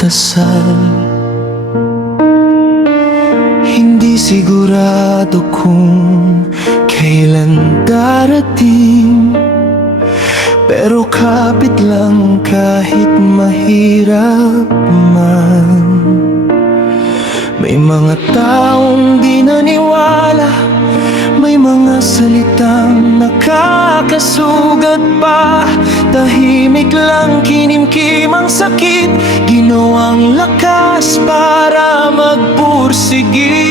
dasal. Hindi sigurado kung kailan darating, pero kapit lang kahit mahirap man. May mga taong di naniwala, may mga salitang nakakasugat pa. Tahimik lang kinimkim ang sakit, ginawang lakas para magpursigi.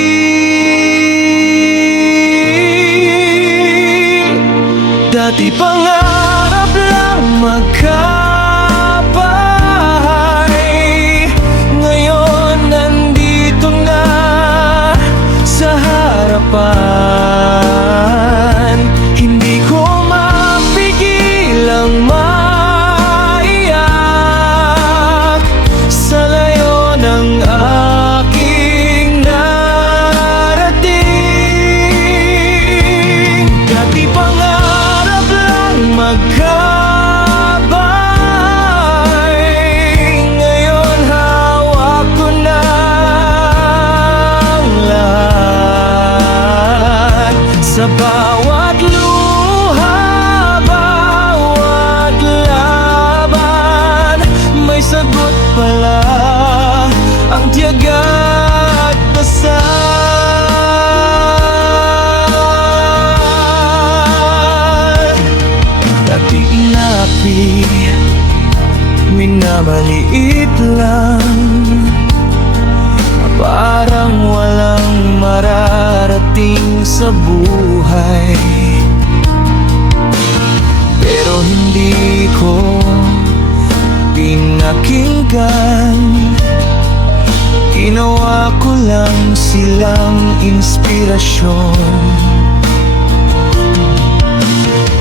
Dati pangarap lang magkabahay, ngayon nandito na sa harapan. Hindi ko mapigil ang maiyak sa layo ng aking narating. Dati pangarap lang magkabay, ngayon hawak ko na ang lahat. Sa bawat luha, bawat laban, may sagot pala ang tiyaga at dasal. Dati inapi, minamaliit lang, parang walang mararating sa buhay. Pero hindi ko pinakinggan, ginawa ko lang silang inspirasyon.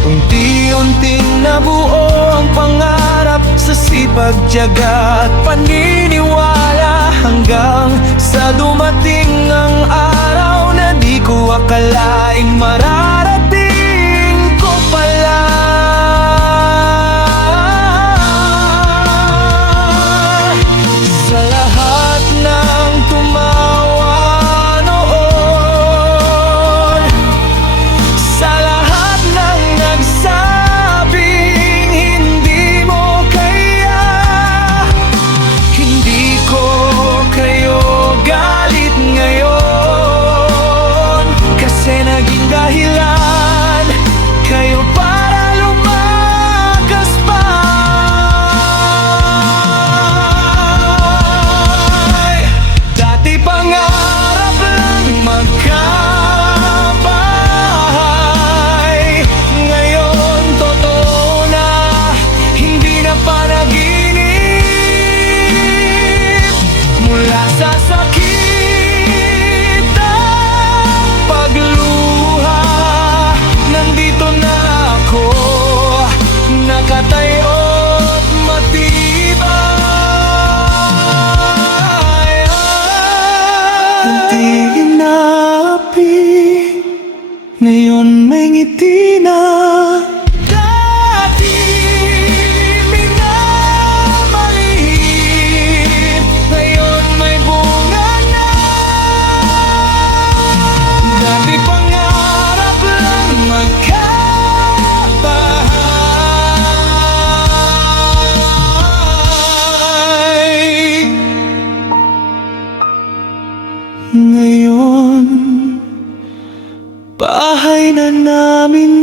Unti-unting nabuo ang pangarap sa sipag, tiyaga at paniniwala, hanggang sa dumating ang araw na di ko akalaing mararating ko pala. Sa lahat ng tumawa noon, sa lahat ng nagsabing hindi mo kaya, hindi ko kayo galit ngayon, kasi naging dahilan kayo para lumakas pa. Dati pangarap lang magkabahay, ngayon totoo na, hindi na panaginip. Mula sa sakit at pagluha, nandito na ako, nakatayo't matibay. Unti inapi, ngayon may ngiti na. Dati minamaliit, ngayon may bunga na. Dati pangarap lang magkabahay, ngayon bahay na namin